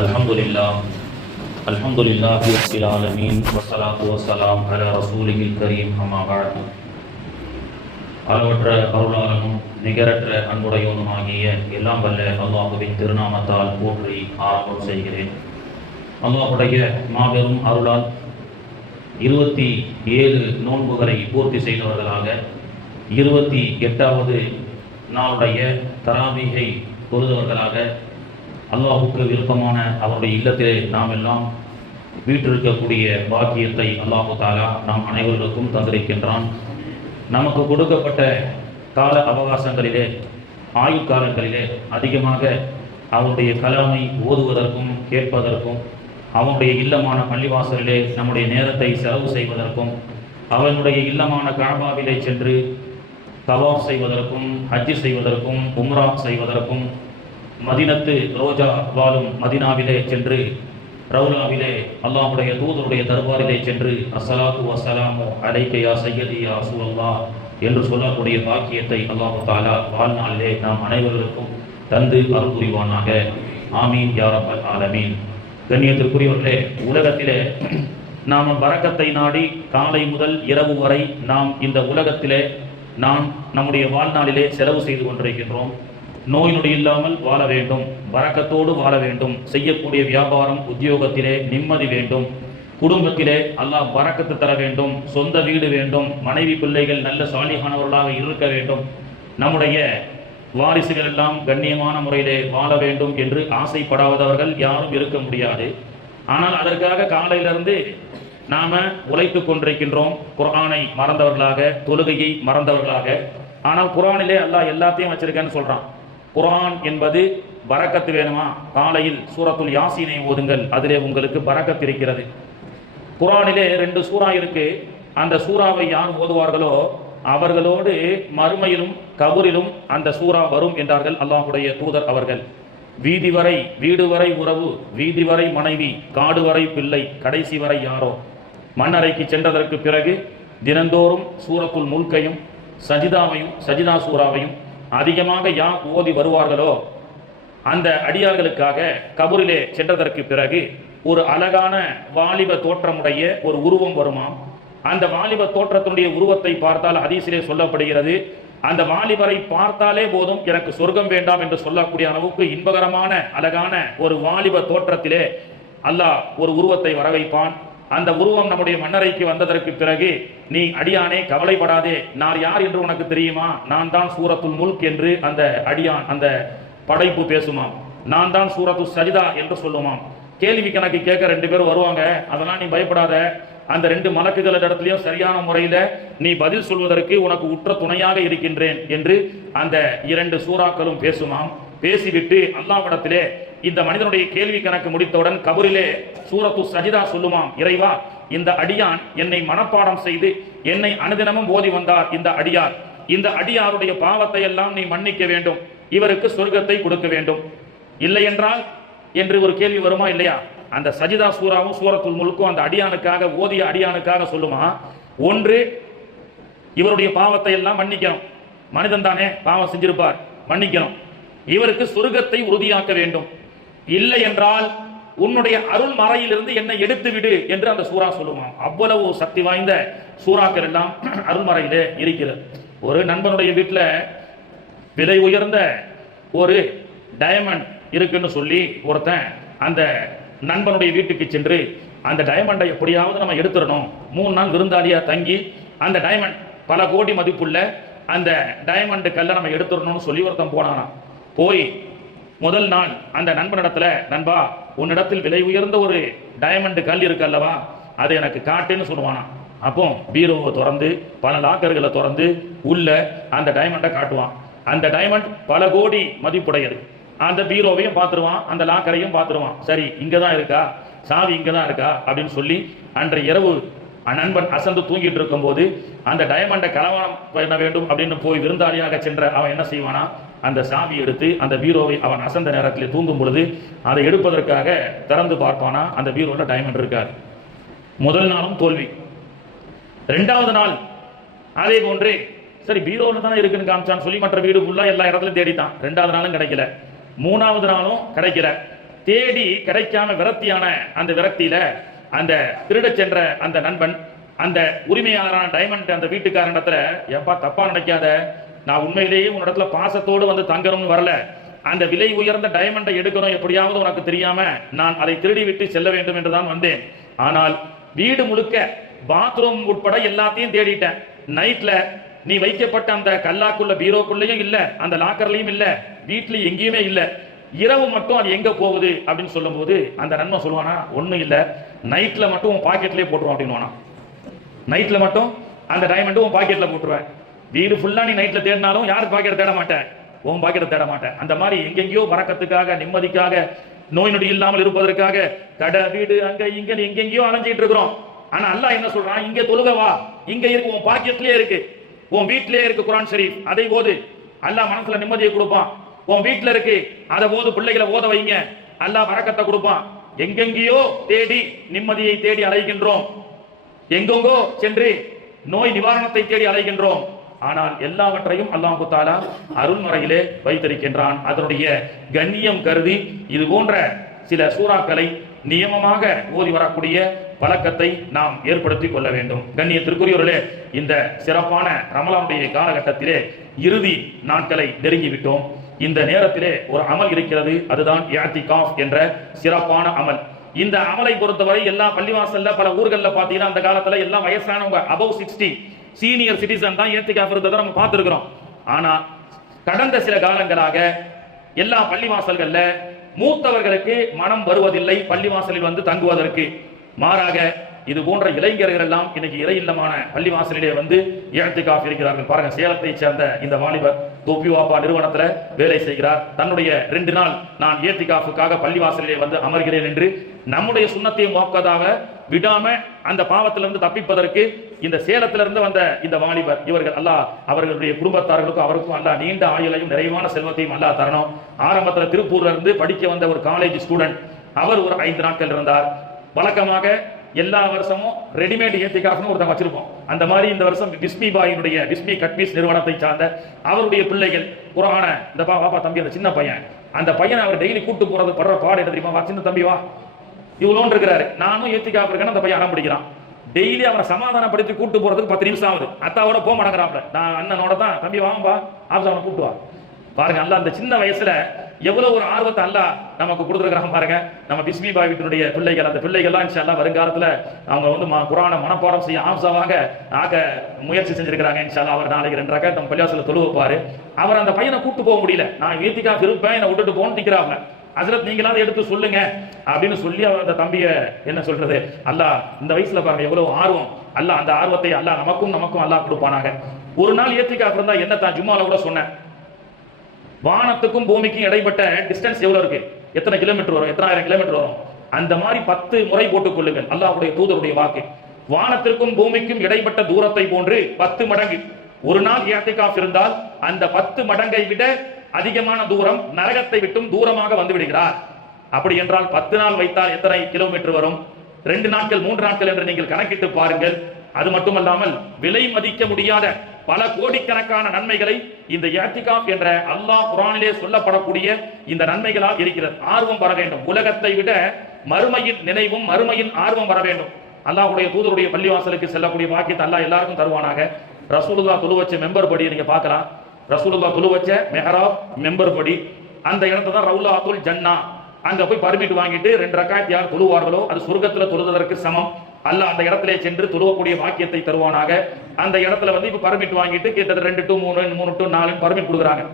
الحمد لله الحمد لله رب العالمين والصلاة والسلام على رسوله الكريم أما بعد. அளவற்ற அருளாளனும் நிகரற்ற அன்புடையவனுமாகிய எல்லாம் வல்ல அல்லாஹுவின் திருநாமத்தால் போற்றி ஆரம்பம் செய்கிறேன். அல்லாஹுடைய மாபெரும் அருளால் 27 நோன்புகளை பூர்த்தி செய்தவர்களாக 28வது நாளுடைய தராவீகை தொழுதவர்களாக அல்லாஹுக்கு விருப்பமான அவருடைய இல்லத்திலே நாம் எல்லாம் வீற்றிருக்கக்கூடிய பாக்கியத்தை அல்லாஹு தாலா நாம் அனைவர்களுக்கும் தந்திருக்கின்றான். நமக்கு கொடுக்கப்பட்ட கால அவகாசங்களிலே ஆயுட்காலங்களிலே அதிகமாக அவருடைய கலாமை ஓதுவதற்கும் கேட்பதற்கும் அவனுடைய இல்லமான பள்ளிவாசலிலே நம்முடைய நேரத்தை செலவு செய்வதற்கும் அவனுடைய இல்லமான கஅபாவிலே சென்று தவாஃப் செய்வதற்கும் ஹஜ் செய்வதற்கும் உம்ரா செய்வதற்கும் மதீனத்து ரோஜா வாழும் மதீனாவிலே சென்று ரவுலாவிலே அல்லாஹ்வுடைய தூதருடைய தர்பாரிலே சென்று அஸ்ஸலாத்து வஸ்ஸலாமு அலைக யா சய்யதி யா ரசூலல்லாஹ் என்று சொல்லக்கூடிய பாக்கியத்தை அல்லாஹ் தஆலா வாழ்நாளிலே நாம் அனைவருக்கும் தந்து அருள் புரிவானாக. ஆமீன் யா ரப்பல் ஆலமீன். கண்ணியத்திற்குரியவர்களே, உலகத்திலே நாம் பரக்கத்தை நாடி காலை முதல் இரவு வரை நாம் இந்த உலகத்திலே நாம் நம்முடைய வாழ்நாளிலே செலவு செய்து கொண்டிருக்கின்றோம். நோய் நொடி இல்லாமல் வாழ வேண்டும், பரக்கத்தோடு வாழ வேண்டும், செய்யக்கூடிய வியாபாரம் உத்தியோகத்திலே நிம்மதி வேண்டும், குடும்பத்திலே அல்லாஹ் பரக்கத்து தர வேண்டும், சொந்த வீடு வேண்டும், மனைவி பிள்ளைகள் நல்ல சாலிகானவர்களாக இருக்க வேண்டும், நம்முடைய வாரிசுகள் எல்லாம் கண்ணியமான முறையிலே வாழ வேண்டும் என்று ஆசைப்படாதவர்கள் யாரும் இருக்க முடியாது. ஆனால் அதற்காக காலையிலிருந்து நாம உழைத்து கொண்டிருக்கின்றோம், குர்ஆனை மறந்தவர்களாக, தொழுகையை மறந்தவர்களாக. ஆனால் குர்ஆனிலே அல்லாஹ் எல்லாத்தையும் வச்சிருக்கேன்னு சொல்றான். குர்ஆன் என்பது பரக்கத்து வேணுமா? காலையில் சூரத்துல் யாசீனை ஓதுங்கள், அதிலே உங்களுக்கு பரக்கத்து இருக்கிறது. குர்ஆனிலே 2 சூரா இருக்கு. அந்த சூறாவை யார் ஓதுவார்களோ அவர்களோடு மறுமையிலும் கபூரிலும் அந்த சூரா வரும் என்றார்கள் அல்லாஹ்வுடைய தூதர் அவர்கள். வீதி வரை வீடு வரை உறவு, வீதி வரை மனைவி, காடு வரை பிள்ளை, கடைசி வரை யாரோ. மண்ணறைக்கு சென்றதற்கு பிறகு தினந்தோறும் சூரத்துல் முல்கையும் சஜிதாவையும் சஜிதா சூறாவையும் அதிகமாக யார் ஓதி வருவார்களோ அந்த அடியார்களுக்காக கபூரிலே சென்றதற்கு பிறகு ஒரு அழகான வாலிப தோற்றமுடைய ஒரு உருவம் வருமாம். அந்த வாலிப தோற்றத்தினுடைய உருவத்தை பார்த்தால் ஹதீஸிலே சொல்லப்படுகிறது, அந்த வாலிபரை பார்த்தாலே போதும் எனக்கு சொர்க்கம் வேண்டாம் என்று சொல்லக்கூடிய அளவுக்கு இன்பகரமான அழகான ஒரு வாலிப தோற்றத்திலே அல்லாஹ் ஒரு உருவத்தை வரவைப்பான். அந்த உருவம் நம்முடைய மண்ணறைக்கு வந்ததற்கு பிறகு, நீ அடியானே கவலைப்படாதே, நான் யார் என்று உனக்கு தெரியுமா? நான் தான் சூரத்துல் முல்க் என்று அந்த அடியான் அந்த படைப்பு பேசுமாம். நான் தான் சூரத்து சஜிதா என்று சொல்லுமாம். கேள்வி கணக்கு கேட்க 2 பேர் வருவாங்க. அதெல்லாம் நீ பயப்படாத, அந்த 2 மலக்குகள் இடத்துலயும் சரியான முறையில நீ பதில் சொல்வதற்கு உனக்கு உற்ற துணையாக இருக்கின்றேன் என்று அந்த 2 சூறாக்களும் பேசுமாம். பேசிவிட்டு அல்லாஹ்விடத்திலே இந்த மனிதனுடைய கேள்வி கணக்கு முடித்தவுடன் கபூரிலே சூரத்து சஜிதா சொல்லுமாம், இறைவா, இந்த அடியான் என்னை மனப்பாடம் செய்து என்னை அனுதினமும் ஓதி வந்தார். இந்த அடியாருடைய பாவத்தை எல்லாம் நீ மன்னிக்க வேண்டும், இவருக்கு சொர்க்கத்தை கொடுக்க வேண்டும். இல்லை என்றால் என்று ஒரு கேள்வி வருமா இல்லையா? அந்த சஜிதா சூராவும் சூரத்துல் முல்க்கும் அந்த அடியானுக்காக ஓதிய அடியானுக்காக சொல்லுமா, ஒன்று இவருடைய பாவத்தை எல்லாம் மன்னிக்கணும், மனிதன் தானே பாவம் செஞ்சிருப்பார், மன்னிக்கணும், இவருக்கு சொர்க்கத்தை உறுதியாக்க வேண்டும். இல்லை என்றால் உன்னுடைய அருள் மறையிலிருந்து என்னை எடுத்து விடு என்று அந்த சூரா சொல்லுவான். அவ்வளவு சக்தி வாய்ந்த சூறாக்கள் எல்லாம் அருள்மறையிலே இருக்கிறது. ஒரு நண்பனுடைய வீட்டில் விலை உயர்ந்த ஒரு டைமண்ட் இருக்குன்னு சொல்லி ஒருத்தன் அந்த நண்பனுடைய வீட்டுக்கு சென்று அந்த டைமண்டை எப்படியாவது நம்ம எடுத்துடணும், 3 நாள் விருந்தாளியா தங்கி அந்த டைமண்ட் பல கோடி மதிப்புள்ள அந்த டைமண்ட் கல்லை நம்ம எடுத்துடணும்னு சொல்லி ஒருத்தன் போனானா. போய் முதல் நாள் அந்த நண்பனிடத்துல, நண்பா, உன்னிடத்தில் விலை உயர்ந்த ஒரு டைமண்ட் கல் இருக்கு அல்லவா, அதை எனக்கு காட்டுன்னு சொல்லுவானா. அப்போ பீரோவை திறந்து பல லாக்கர்களை திறந்து உள்ள அந்த டைமண்டை காட்டுவான். அந்த டைமண்ட் பல கோடி மதிப்புடையது. அந்த பீரோவையும் பார்த்துருவான், அந்த லாக்கரையும் பார்த்துருவான். சரி, இங்கதான் இருக்கா, சாவி இங்கதான் இருக்கா அப்படின்னு சொல்லி அன்றைய இரவு நண்பன் அசந்து தூங்கிட்டு இருக்கும் போது அந்த டைமண்டை கலவரம் பண்ண வேண்டும் அப்படின்னு போய் விருந்தாளியாக சென்ற அவன் என்ன செய்வானா, அந்த சாவி எடுத்து அந்த பீரோவை அவன் அசந்த நேரத்தில் தூங்கும் பொழுது அதை எடுப்பதற்காக திறந்து பார்ப்பானா, அந்த பீரோவில் டைமண்ட் இருக்காது. முதல் நாளும் தோல்வி. 2வது நாள் அதே போன்று சரி பீரோவில் தானே இருக்குன்னு காமிச்சான்னு சொல்லி மற்ற வீடு ஃபுல்லாக எல்லா இடத்துலையும் தேடித்தான். 2வது நாளும் கிடைக்கல, 3வது நாளும் கிடைக்கல. தேடி கிடைக்காம விரக்தியான அந்த விரக்தியில அந்த திருட சென்ற அந்த நண்பன் அந்த உரிமையாளரான டைமண்ட் அந்த வீட்டுக்காரனிடத்துல, எப்பா தப்பா நினைக்காத, நான் உண்மையிலேயே உன்னிடத்துல பாசத்தோடு வந்து தங்கணும்னு வரல, அந்த விலை உயர்ந்த டைமண்டை எடுக்கணும் எப்படியாவது உனக்கு தெரியாம நான் அதை திருடி விட்டு செல்ல வேண்டும் என்றுதான் வந்தேன். ஆனால் வீடு முழுக்க பாத்ரூம் உட்பட எல்லாத்தையும் தேடிட்டேன். நைட்ல நீ வைக்கப்பட்ட அந்த கல்லாக்குள்ள பீரோக்குள்ளயும் இல்ல, அந்த லாக்கர்லயும் இல்ல, வீட்லயும் எங்கேயுமே இல்ல. இரவு மட்டும் அது எங்க போகுது அப்படின்னு சொல்லும் போது அந்த நன்மை சொல்லுவானா, ஒண்ணும் இல்ல, நைட்ல மட்டும் உன் பாக்கெட்லயே போட்டுருவோம் அப்படின்னுவானா. நைட்ல மட்டும் அந்த டைமண்ட் உன் பாக்கெட்ல போட்டுருவேன். வீடு ஃபுல்லா நீ நைட்ல தேடினாலும் யாருக்கு பாக்கெட் தேட மாட்டேன், உன் பாக்கெட்டை தேட மாட்டேன். அந்த மாதிரி எங்கெங்கயோ வரக்கத்துக்காக, நிம்மதிக்காக, நோய் நொடி இல்லாமல் இருப்பதற்காக கடை வீடு அங்க இங்க எங்கெங்கயோ அலைஞ்சிட்டு இருக்கிறோம். ஆனா அல்லாஹ் என்ன சொல்றான், இங்க தொழுக வா, இங்க இருக்கு, உன் பாக்கெட்லயே இருக்கு, உன் வீட்லயே இருக்கு குர்ஆன் ஷரீஃப், அதை போது அல்லாஹ் மனசுல நிம்மதியை கொடுப்பான். உன் வீட்டுல இருக்கு, அதை போது பிள்ளைகளை ஓத வைங்க, அல்லாஹ் வரக்கத்தை கொடுப்பான். எங்கெங்கயோ தேடி நிம்மதியை தேடி அலைகின்றோம், எங்கெங்கோ சென்று நோய் நிவாரணத்தை தேடி அலைகின்றோம். ஆனால் எல்லாவற்றையும் அல்லாஹ் தஆலா அருள்மறையிலே வைத்திருக்கின்றான். அதனுடைய கண்ணியம் கருதி இது போன்ற சில சூறாக்களை நியமமாக ஓதி வரக்கூடிய பழக்கத்தை நாம் ஏற்படுத்திக் கொள்ள வேண்டும். கண்ணியத்திற்குரியவர்களே, இந்த சிறப்பான ரமலானுடைய காலகட்டத்திலே இறுதி நாட்களை நெருங்கிவிட்டோம். இந்த நேரத்திலே ஒரு அமல் இருக்கிறது, அதுதான் இஅ்திகாஃப் என்ற சிறப்பான அமல். இந்த அமலை பொறுத்தவரை எல்லா பள்ளிவாசல்ல பல ஊர்கள்ல பாத்தீங்கன்னா அந்த காலத்துல எல்லாம் வயசானவங்க above 60 சீனியர் சிட்டிசன் தான் இஅ்திகாஃப் இருந்ததை நம்ம பார்த்திருக்கிறோம். ஆனா கடந்த சில காலங்களாக எல்லா பள்ளிவாசல்கள்ல மூத்தவர்களுக்கு மனம் வருவதில்லை பள்ளிவாசலில் வந்து தங்குவதற்கு. மாறாக இது போன்ற இளைஞர்கள் எல்லாம் இன்னைக்கு இறை இல்லமான பள்ளிவாசலிலே வந்து இஅ்திகாஃப் இருக்கிறார்கள். பாருங்க, சேலத்தை சேர்ந்த இந்த வாலிபர் தொப்பி வாப்பா நிறுவனத்துல வேலை செய்கிறார். தன்னுடைய 2 நாள் நான் இஅ்திகாஃபுக்காக பள்ளிவாசலிலே வந்து அமர்கிறேன் என்று நம்முடைய சுன்னத்தை மோக்கதாக விடாம அந்த பாவத்திலிருந்து தப்பிப்பதற்கு இந்த சேலத்திலிருந்து வந்த இந்த வாலிபர், இவர்கள் அல்லாஹ் அவர்களுடைய குடும்பத்தார்களுக்கும் அவருக்கும் அல்லாஹ் நீண்ட ஆயுளையும் நிறைவான செல்வத்தையும் அல்லாஹ் தரணும். ஆரம்பத்தில் திருப்பூர்ல இருந்து படிக்க வந்த ஒரு காலேஜ் ஸ்டூடெண்ட், அவர் ஒரு 5 நாட்கள் இருந்தார். வழக்கமாக எல்லா வருஷமும் ரெடிமேட் இஅ்திகாஃப்னு ஒருத்தங்க வச்சிருப்போம். அந்த மாதிரி இந்த வருஷம் பிஸ்மி பாயினுடைய பிஸ்மி கட்பீஸ் நிறுவனத்தை சார்ந்த அவருடைய பிள்ளைகள் குர்ஆன இந்த பாப்பா தம்பி, அந்த சின்ன பையன், அந்த பையனை அவர் டெய்லி கூட்டு போறது படுற பாடு என்ன தெரியுமா? சின்ன தம்பி வா, இவ்வளோன்னு இருக்கிறாரு, நானும் இஅ்திகாஃப் இருக்கேன்னு அந்த பையன் அடம் பிடிக்கிறான். டெய்லி அவரை சமாதானப்படுத்தி கூட்டு போறதுக்கு 10 நிமிஷம் ஆகுது. அத்தாவோட போக மாட்டேங்கிறாப்ல, நான் அண்ணனோட தான், தம்பி வாங்கப்பா ஆப்ஸ் அவனை கூட்டு வா. பாருங்க, அல்லாஹ் அந்த சின்ன வயசுல எவ்வளவு ஒரு ஆர்வத்தை அல்லாஹ் நமக்கு கொடுத்துருக்காங்க பாருங்க. நம்ம பிஸ்மி பாய் வீட்டினுடைய பிள்ளைகள், அந்த பிள்ளைகள்லாம் இன்ஷா அல்லாஹ் வருங்காலத்துல அவங்க வந்து குர்ஆனை மனப்பாடம் செய்ய ஆப்ஸாவாக ஆக முயற்சி செஞ்சிருக்கிறாங்க. இன்ஷா அல்லாஹ் அவர் நாளைக்கு 2 ரக்காத் நம்ம பள்ளிவாசல்ல தொழு வைப்பாரு. அவர் அந்த பையனை கூட்டு போக முடியல, நான் இஅ்திகாஃப் இருப்பேன், என்னை விட்டுட்டு போன்னு நிக்கிறாங்க. ஹஜ்ரத் நீங்களாவது எடுத்து சொல்லுங்க அப்படின்னு சொல்லி அவர் அந்த தம்பியை என்ன சொல்றது, அல்லாஹ் இந்த வயசுல பாருங்க எவ்வளவு ஆர்வம், அல்லாஹ் அந்த ஆர்வத்தை அல்லாஹ் நமக்கும் அல்லாஹ் கொடுப்பானாக. ஒரு நாள் இஅ்திகாஃப் இருந்தா என்ன தான் ஜும்மால கூட சொன்னேன், வானத்துக்கும் பூமிக்கும் இடைப்பட்ட டிஸ்டன்ஸ் எவ்வளவு இருக்கு, எத்தனை கிலோமீட்டர் வரும், எத்தனை ஆயிரம் கிலோமீட்டர் வரும், அந்த மாதிரி 10 முறை போட்டுக் கொள்ளுங்கள். அல்லாஹ்வுடைய தூதருடைய வாக்கு, வானத்திற்கும் பூமிக்கும் இடைப்பட்ட தூரத்தை போன்று 10 மடங்கு. ஒரு நாள் இஅ்திகாஃப் இருந்தால் அந்த 10 மடங்கை விட அதிகமான தூரம் நரகத்தை விட்டும் தூரமாக வந்து விடுகிறார். அப்படி என்றால் 10 நாள் வைத்தால் எத்தனை கிலோமீட்டர் வரும்? 2 நாட்கள் 3 நாட்கள் என்று நீங்கள் கணக்கிட்டு பாருங்கள். அது மட்டுமல்லாமல் விலை மதிக்க முடியாத பல கோடிக்கணக்கான நன்மைகளை இந்த இஅ்திகாஃப் என்ற அல்லாஹ் குர்ஆனிலே சொல்லப்படக்கூடிய இந்த நன்மைகளால் இருக்கிறது. ஆர்வம் வர வேண்டும், உலகத்தை விட மறுமையின் நினைவும் மறுமையின் ஆர்வம் வர வேண்டும். அல்லாஹ்வுடைய தூதருடைய பள்ளிவாசலுக்கு செல்லக்கூடிய பாக்கியத்தை அல்லாஹ் எல்லாருக்கும் தருவானாக. ரசூலுல்லாஹ் தொழு வச்ச மெம்பர் படி நீங்க பார்க்கலாம், ரசூலுல்லாஹ் தொழு வச்ச மெஹராப் மெம்பர் படி, அந்த இடத்துல தான் ரவுலாத்துல் ஜன்னா, அங்க போய் பர்மிட் வாங்கிட்டு 2 ரக்காத் யார் தொழுவார்களோ அது சொர்க்கத்துல தொழுவதற்கு சமம். அல்லாஹ் அந்த இடத்திலே சென்று தொழுவக்கூடிய வாக்கியத்தை தருவானாக. அந்த இடத்துல வந்து இப்ப பர்மிட் வாங்கிட்டு கிட்டத்தட்ட 2 to 3 3 to 4 பர்மிட் கொடுக்குறாங்க.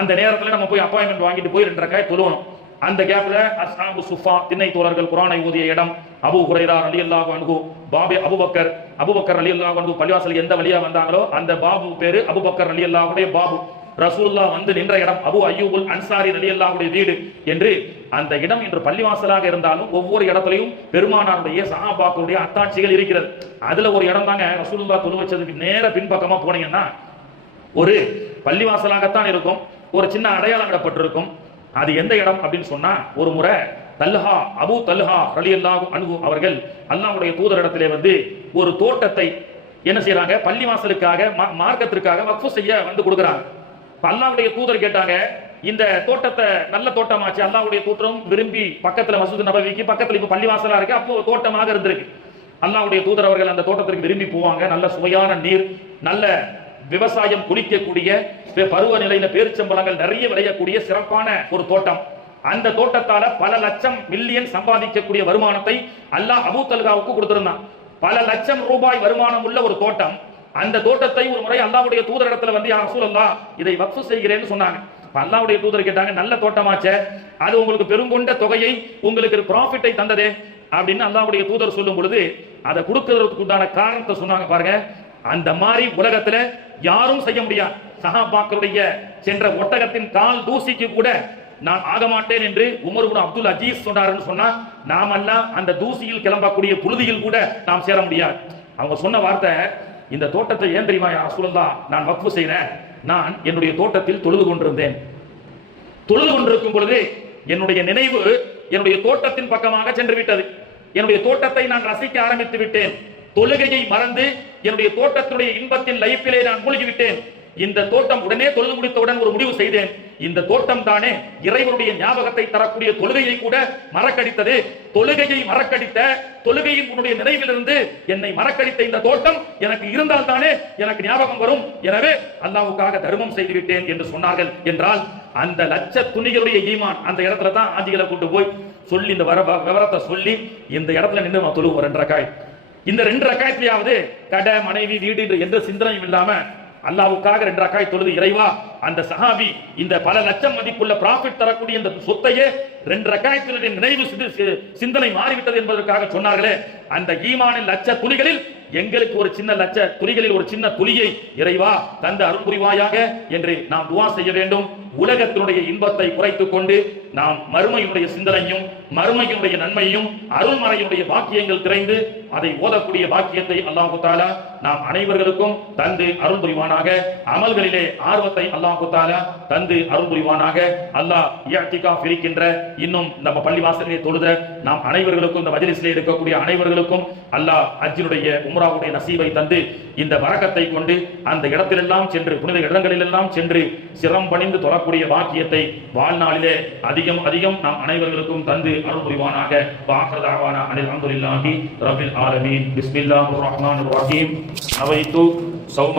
அந்த நேரத்துல நம்ம போய் அப்பாயின்மெண்ட் வாங்கிட்டு போய் 2 ரக்காத் தொழுவணும். அந்த கேப்ல அஸ்ஹாபு சுஃபா திண்ணை தோழர்கள் குர்ஆனை ஓதிய இடம், அபூ ஹுரைரா ரலியல்லாஹு அன்ஹு, பாபே அபூபக்கர் ரலியல்லாஹு அன்ஹு பள்ளிவாசல் எந்த வழியா வந்தாங்களோ அந்த பாபு பேரு அபூபக்கர் ரலியல்லாஹுடைய பாபு. ரசூலுல்லாஹ் வந்து நின்ற இடம் அபூ அய்யூபுல் அன்சாரி ரலியல்லாஹுடைய வீடு என்று அந்த இடம் இன்று பள்ளிவாசலாக இருந்தாலும் ஒவ்வொரு இடத்திலையும் பெருமானாருடைய சஹாபாக்களுடைய அத்தாட்சிகள் இருக்கிறது. அதுல ஒரு இடம் தாங்க ரசூலுல்லாஹ் தொழு வச்சதுக்கு நேர பின்பக்கமா போனீங்கன்னா ஒரு பள்ளிவாசலாகத்தான் இருக்கும், ஒரு சின்ன அடையாளம் இடப்பட்டிருக்கும். அது எந்த இடம் அப்படின்னு சொன்னா, ஒரு முறை தல்ஹா அபூ தல்ஹா ரலியல்லாஹு அன்ஹு அவர்கள் அல்லாஹ்வுடைய தூதரிடத்திலே வந்து ஒரு தோட்டத்தை என்ன செய்யறாங்க, பள்ளிவாசலுக்காக மார்க்கத்திற்காக வக்ஃப் செய்ய வந்து கொடுக்குறாங்க. அல்லாஹ்வுடைய தூதர் கேட்டாங்க, இந்த தோட்டத்தை நல்ல தோட்டமாச்சு, அல்லாஹ்வுடைய தூதரும் விரும்பி பக்கத்துல மஸ்ஜித் நபவிக்கு பக்கத்துல இப்ப பள்ளிவாசலா இருக்கு, அப்போ தோட்டமாக இருந்திருக்கு. அல்லாஹ்வுடைய தூதர் அவர்கள் அந்த தோட்டத்திற்கு விரும்பி போவாங்க. நல்ல சுவையான நீர், நல்ல விவசாயம் குளிக்கக்கூடிய பருவநிலையில பேரிச்சம்பழங்கள் நிறைய விளையக்கூடிய சிறப்பான ஒரு தோட்டம். அந்த தோட்டத்தால பல லட்சம் மில்லியன் சம்பாதிக்கக்கூடிய வருமானத்தை அல்லாஹ் அபூ தல்ஹாவுக்கு கொடுத்திருந்தான். பல லட்சம் ரூபாய் வருமானம் உள்ள ஒரு தோட்டம். அந்த தோட்டத்தை ஒரு முறை அல்லாஹ்வுடைய தூதரிடத்துல வந்து யா ரசூலல்லாஹ் இதை வக்ஃப் செய்கிறேன்னு சொன்னாங்க. அல்லாஹ்வுடைய தூதர் கேட்டாங்க, நல்ல தோட்டமாச்சே, அது உங்களுக்கு பெருங்கொண்ட தொகையை உங்களுக்கு ப்ராஃபிட்டை தந்ததே அப்படின்னு அல்லாஹ்வுடைய தூதர் சொல்லும் பொழுது அதை கொடுக்கிறதுக்கு உண்டான காரணத்தை சொன்னாங்க. பாருங்க, அந்த மாதிரி உலகத்துல யாரும் செய்ய முடியாது. சஹாபாக்களுடைய சென்ற ஒட்டகத்தின் கால் தூசிக்கு கூட நான் ஆக மாட்டேன் என்று உமர் இப்னு அப்துல் அஜீஸ் சொன்னாருன்னு சொன்னா, நாமெல்லாம் அந்த தூசியில் கிளம்பக்கூடிய புழுதியில் கூட நாம் சேர முடியாது. அவங்க சொன்ன வார்த்தை, இந்த தோட்டத்தை ஏன் தெரியுமா யா ரசூலல்லாஹ் நான் வக்ஃப் செய்றேன், நான் என்னுடைய தோட்டத்தில் தொழுது கொண்டிருந்தேன். தொழுது கொண்டிருக்கும் பொழுது என்னுடைய நினைவு என்னுடைய தோட்டத்தின் பக்கமாக சென்று விட்டது. என்னுடைய தோட்டத்தை நான் ரசிக்க ஆரம்பித்து விட்டேன். தொழுகையை மறந்து என்னுடைய தோட்டத்தினுடைய இன்பத்தின் லைஃபிலே நான் மூழ்கிவிட்டேன். இந்த தோட்டம் உடனே தொழுது முடித்தவுடன் ஒரு முடிவு செய்தேன், இந்த தோட்டம் தானே இறைவனுடைய ஞாபகத்தை தரக்கூடிய தொழுகையை கூட மறக்கடித்தது. தொழுகையை மறக்கடித்த, தொழுகையின் உன்னுடைய நினைவிலிருந்து என்னை மறக்கடித்த இந்த தோட்டம் எனக்கு இருந்தால் தானே எனக்கு ஞாபகம் வரும். எனவே அல்லாஹ்வுக்காக தர்மம் செய்து விட்டேன் என்று சொன்னார்கள். என்றால் அந்த லட்ச துணிகளுடைய ஈமான் அந்த இடத்துல தான் ஆஜிகளை கொண்டு போய் சொல்லி இந்த விவரத்தை சொல்லி இந்த இடத்துல நின்று நம்ம தொழுவோம் 2 ரக்காயத். இந்த 2 ரக்காயத்திலேயாவது கடை, மனைவி, வீடு என்ற சிந்தனையும் இல்லாம அல்லாஹ்வுக்காக 2 ரக்காயத் தொழுது, இறைவா அந்த சஹாபி இந்த பல லட்சம் மதிப்புள்ள ப்ராஃபிட் தரக்கூடிய இந்த சொத்தையே 2 ரக்காயத்தினுடைய நினைவு சிந்தனை மாறிவிட்டது என்பதற்காக சொன்னார்களே, அந்த ஈமானின் லட்ச துளிகளில் எங்களுக்கு ஒரு சின்ன லட்ச துளிகளில் ஒரு சின்ன துளியை இறைவா தந்த அருள் புரிவாயாக என்று நாம் துஆ செய்ய வேண்டும். உலகத்தினுடைய இன்பத்தை குறைத்துக் கொண்டு நாம் மறுமையினுடைய சிந்தனையும் மறுமையினுடைய நன்மையும் அருள்மறையினுடைய பாக்கியங்கள் திரைந்து அதை ஓதக்கூடிய பாக்கியத்தை அல்லாஹ் தஆலா நாம் அனைவர்களுக்கும் தந்து அருள் புரிவானாக. அமல்களிலே ஆர்வத்தை அல்லாஹ் தஆலா தந்து அருள் புரிவானாக. அல்லாஹ் இஅ்திகாஃப் இருக்கின்ற இன்னும் நம்ம பள்ளிவாசலிலே தொழுத நாம் அனைவர்களுக்கும், இந்த மஜ்லிஸிலே இருக்கக்கூடிய அனைவர்களுக்கும் அல்லாஹ் ஹஜ்ஜினுடைய உம்ராவுடைய நசீபை தந்து இந்த பரக்கத்தை கொண்டு அந்த இடத்திலெல்லாம் சென்று புனித இடங்களிலெல்லாம் சென்று சிரம் பணிந்து தொழக்கூடிய பாக்கியத்தை வாழ்நாளிலே அதிகம் அதிகம் நாம் அனைவர்களுக்கும் தந்து அருள் புரிவானாக. வாஹிரு தஅவானா அனில் ஹம்துலில்லாஹி ரப்பில் ஆலமீன். பிஸ்மில்லாஹிர் ரஹ்மானிர் ரஹீம். நவைத்து சௌம